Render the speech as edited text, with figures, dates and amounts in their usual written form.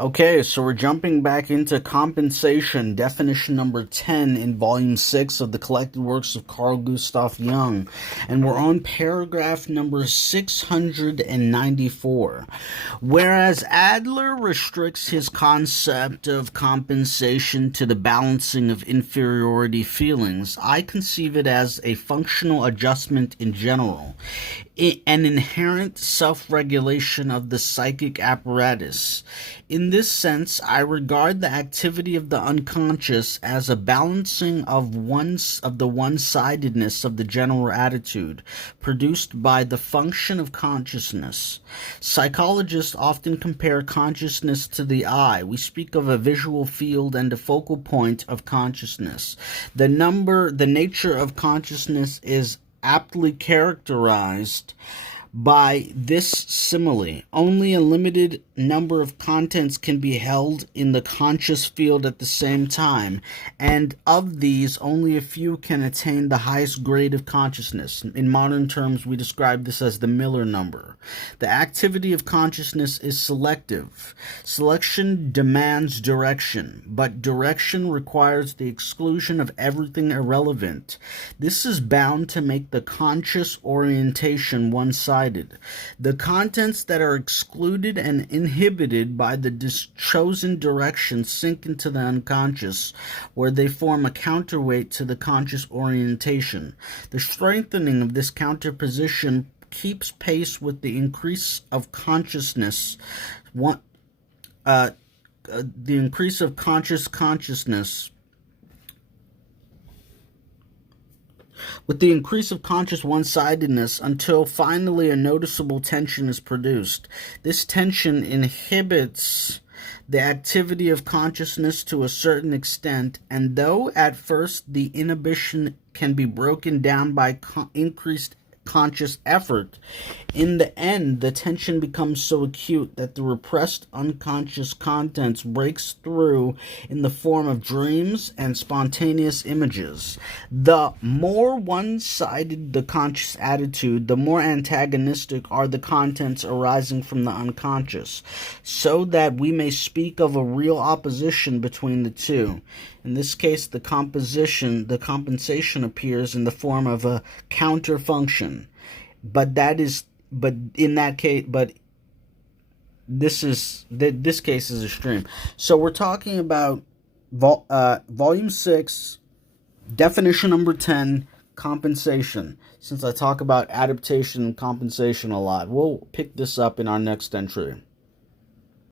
Okay, so we're jumping back into compensation, definition number 10 in volume 6 of the collected works of Carl Gustav Jung. And we're on paragraph number 694. Whereas Adler restricts his concept of compensation to the balancing of inferiority feelings, I conceive it as a functional adjustment in general, an inherent self-regulation of the psychic apparatus. In this sense, I regard the activity of the unconscious as a balancing of the one-sidedness of the general attitude produced by the function of consciousness. Psychologists often compare consciousness to the eye. We speak of a visual field and a focal point of consciousness. The nature of consciousness is aptly characterized by this simile. Only a limited number of contents can be held in the conscious field at the same time, and of these, only a few can attain the highest grade of consciousness. In modern terms, we describe this as the Miller number. The activity of consciousness is selective. Selection demands direction, but direction requires the exclusion of everything irrelevant. This is bound to make the conscious orientation one-sided. The contents that are excluded and inhibited by the chosen direction sink into the unconscious, where they form a counterweight to the conscious orientation. The strengthening of this counterposition keeps pace with the increase of consciousness. The increase of consciousness. With the increase of conscious one-sidedness until finally a noticeable tension is produced. This tension inhibits the activity of consciousness to a certain extent, and though at first the inhibition can be broken down by increased conscious effort, in the end the tension becomes so acute that the repressed unconscious contents breaks through in the form of dreams and spontaneous images. The more one-sided the conscious attitude, the more antagonistic are the contents arising from the unconscious, so that we may speak of a real opposition between the two. In this case, the compensation appears in the form of a counter function. But this case is extreme. So we're talking about volume 6, definition number 10, compensation. Since I talk about adaptation and compensation a lot, we'll pick this up in our next entry.